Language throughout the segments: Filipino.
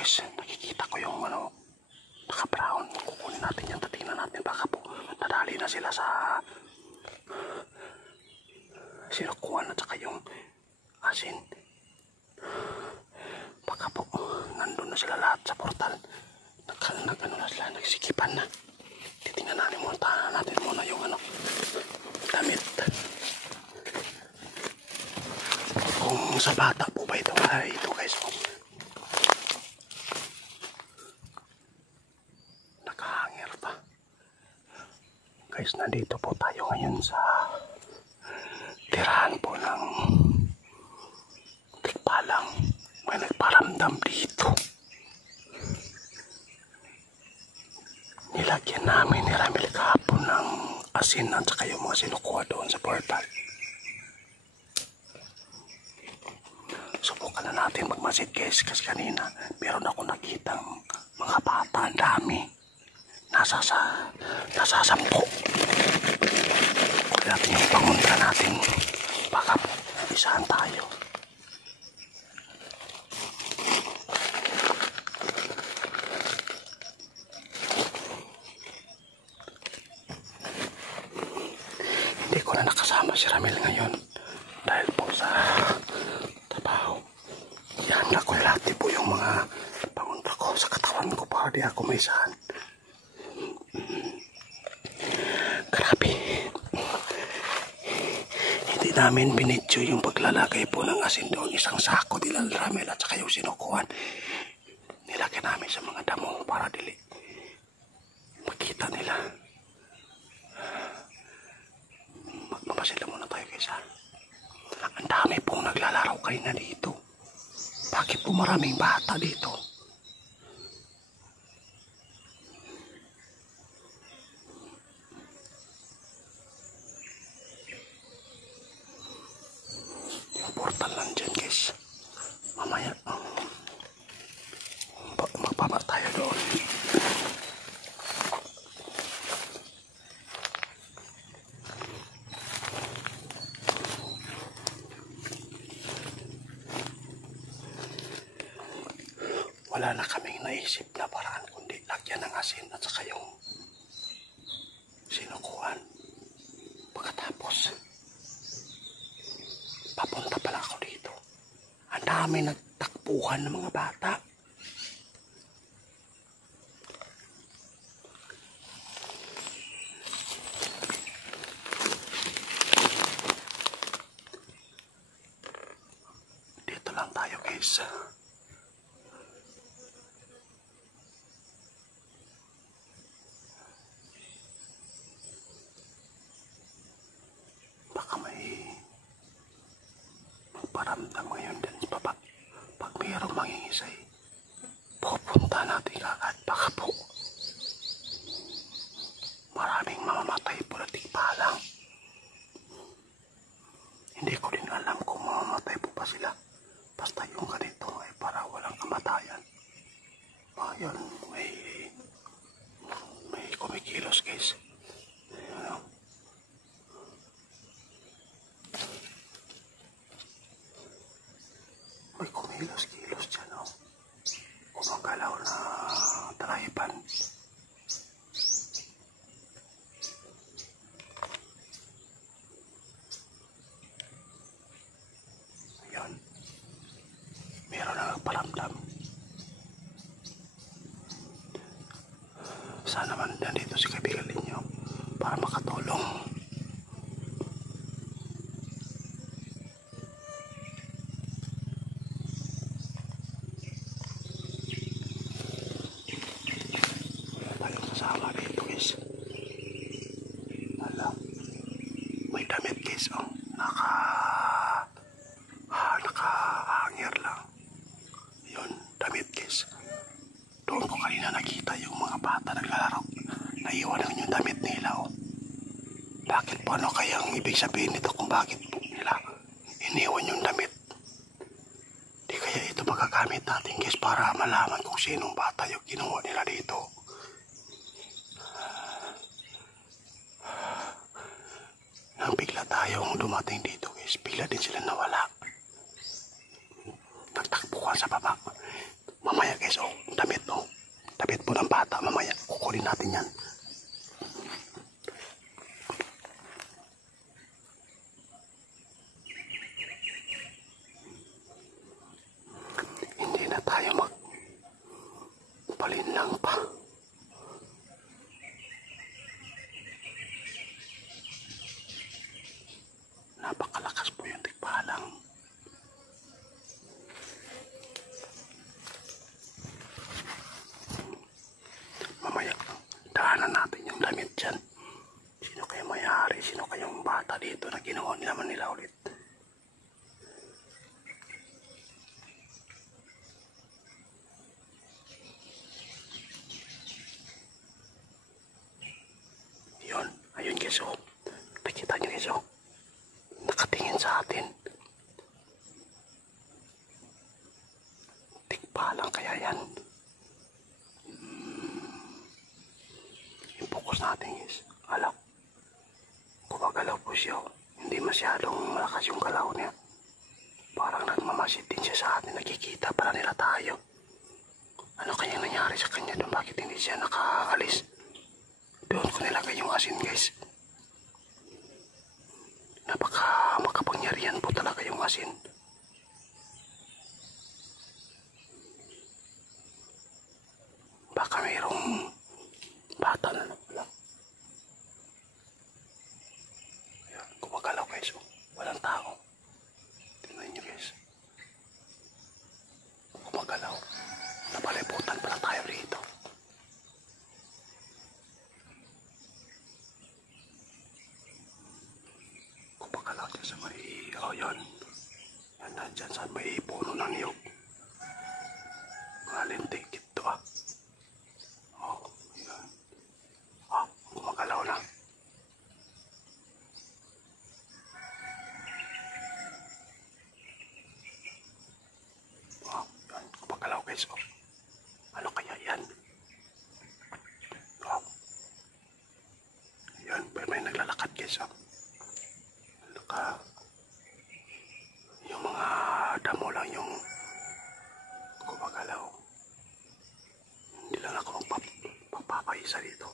guys, nakikita ko yung ano, naka-brown. Kukunin natin yan, tatingnan natin. Baka po nadali na sila sa sinukuan at saka yung asin. Baka po nandun na sila lahat sa portal. Nag-ano na sila, nagsikipan na. Titingnan natin muna yung ano, damit. Kung sa bata po ba ito? Ay, ito guys. Nakahangir pa. Guys, nandito po tayo ngayon sa tirahan po ng Tikbalang. May nagparamdam dito. Nilagyan namin ni Ramil kahapon ng asin at saka yung mga sinukuha doon sa portal. Subukan na natin magmasid guys, kasi kanina meron ako nakitang mga bata, ang dami. Nasa 10. Kung natin yung pangunta natin, baka isahan tayo. Hindi ko na nakasama si Ramil ngayon dahil po sa trabaho. Yan, nakulati po yung mga pangunta ko sa katawan ko para di ako may isahan. Grabe. Hindi namin binidyo yung paglalagay po ng asin doon. Isang sako nila Ramil at saka yung sinukuhan. Nilagay namin sa mga damo para dili makita nila. Magpapasil muna tayo guys ha. Ang dami pong naglalaro kayo na dito. Bakit po maraming bata dito? Yung portal lang dyan guys. Mamaya magbaba tayo doon. Wala na kaming naisip na paraan kundi lagyan ng asin at saka yung sinukuhan. Pagkatapos papunta pala ako dito. Ang dami nagtakbuhan ng mga bata. Dito lang tayo guys. Baka may magparamdam ngayon din sa baba. Pag mayroong mangingisay, pupunta natin agad. Baka po maraming mamamatay po na Tikbalang. Hindi ko din alam kung mamamatay po pa sila. Basta yung ganito ay para walang kamatayan. Ayun, may kumikilos guys. Ano? May kumilos-kilos dyan, oh. Kumagalaw na tripan. Ayan. Meron na nagparamdam. Sana man nandito si kaibigan ninyo para makatulong. Sama dito guys. Hala. May damit guys, oh. Nakahangir lang. Yun, damit guys. Doon ko kanina nakita yung mga bata naglalaro. Naiwan lang yung damit nila, oh. Bakit po, ano kayang ibig sabihin nito kung bakit po nila iniwan yung damit? Di kaya ito magagamit natin guys para malaman kung sinong bata yung kinuha nila dito. Nang bigla tayong dumating dito guys, bigla din sila nawala. Nagtakbuhan sa baba. Mamaya guys, oh, kukunin natin yan. Hindi na tayo magpalinlang pa. Napakalakas po yung tigpalang. Mamaya, daanan natin yung damit dyan. Sino kayo may-ari? Sino kayong bata dito na ginawa naman nila ulit? Yun, ayun guys, oh. Nakita nyo guys, oh. Nakatingin sa atin. Tikbalang kaya yan. I-focus natin guys. Alak. Gumagalaw po siya. Hindi masyadong malakas yung galaw niya. Parang nagmamasid din siya sa atin. Nakikita pala nila tayo. Ano kaya nangyari sa kanya doon? Bakit hindi siya nakaalis? Doon ko nilagay yung asin guys. Napaka makapangyarihan po talaga yung asin. Baka mayroong bata na wala. Ayan, gumagalaw guys. Oh. Walang tao. Tingnan nyo guys. Gumagalaw. Napalibutan pala tayo rito. Gumagalaw dyan sa may... Oh, yun. Yan na dyan sa may puno ng niyog. Malintik ito ah. Oh, yan. Oh, gumagalaw na. Oh, yan. Gumagalaw guys. Oh. Ano kaya yan? Oh. Yan. May naglalakad guys. Oh. Yung mga damo lang yung gumagalaw. Hindi lang ako magpapaisa dito.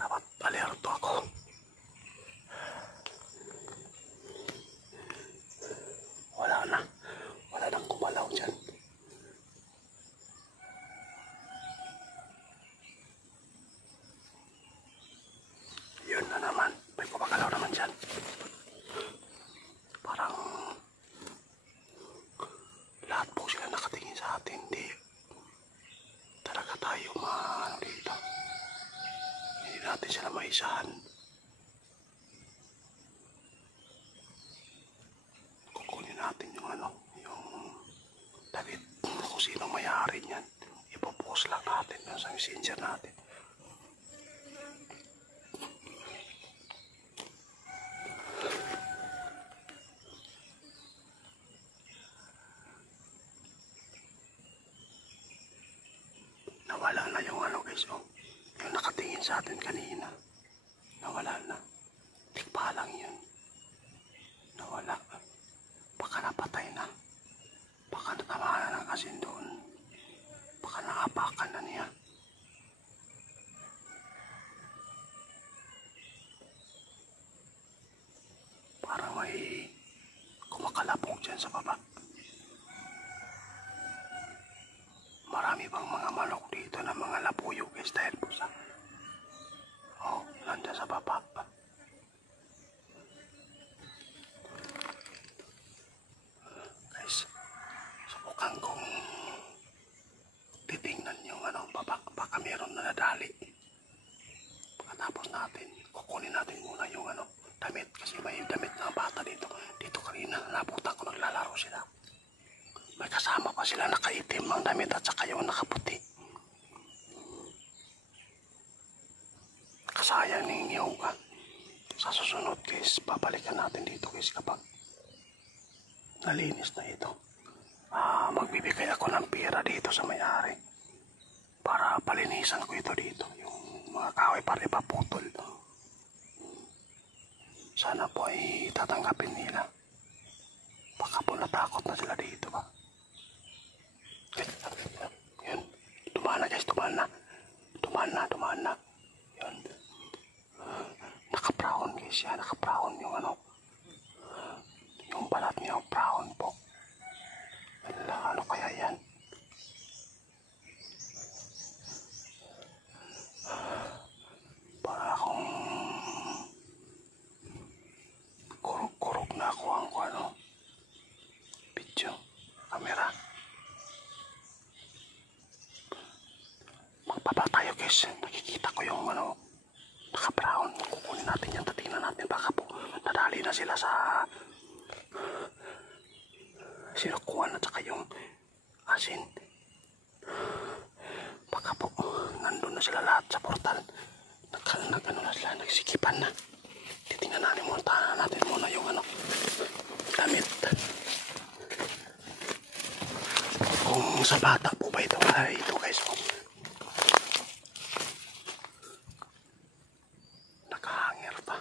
Dapat alerto ako. Wala nang gumalaw dyan. Yun na naman. May gumagalaw naman dyan. Parang lahat po sila nakatingin sa atin. Hindi talaga tayo maano dito. Hindi natin sila maisahan. Kukunin natin yung yung damit kung sino may-ari niyan. Ipopost lang natin sa messenger natin. Nawala na yung guys, oh. Yung nakatingin sa atin kanina. Nawala na. Tikpa lang yun. Nawala. Baka napatay na. Baka natamaan na ng asin doon. Baka naapakan na niya. Parang may kumakalapog dyan sa baba. Marami bang mga manok dito na mga labuyo guys dahil po sa nandyan sa baba. Guys, subukan kong titingnan yung baba. Baka meron na nadali. Pagkatapos natin, kukunin natin muna yung damit. Kasi may damit na bata dito. Dito kanina, nabutan ko naglalaro sila. May kasama pa sila nakaitim ang damit at saka yung nakaputi. Kasayang ninyo ka. Sa susunod guys, babalikan natin dito guys kapag nalinis na ito. Magbibigay ako ng pera dito sa may-ari para palinisan ko ito dito. Yung mga kahoy para ipaputol. Sana po ay tatanggapin nila. Baka po natakot na sila dito ba. Yun. Tumaan na guys, tumaan na. Tumaan na. guys, nakikita ko yung ano, naka-brown. Kukunin natin yan, tatingnan natin. Baka po, nadali na sila sa sinukuan at saka yung asin. Baka po, nandun na sila lahat sa portal. Nag-ano na sila, nagsikipan na. Titingnan natin muna yung ano, damit. Kung sa bata po ba ito? Ay, ito guys. Oh. Nakahanger pa.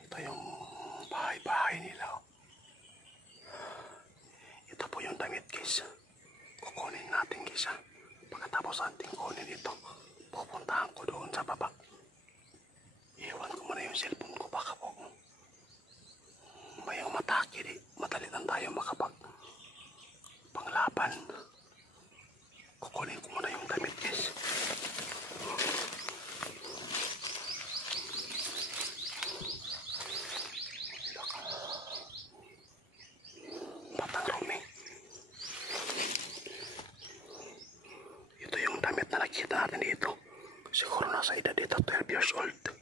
Ito yung bahay-bahay nila. Oh. Ito po yung damit guys. Kukunin natin guys ha. Pagkatapos ating kunin ito, pupuntahan ko doon sa baba. Iwan ko muna yung cellphone ko. Baka po may umatake di. Matalitan tayo makapag panglaban. Kukunin ko muna yung damit guys. Batang roaming. Ito yung damit na nakita natin dito. Siguro nasa edad dito 12 years old.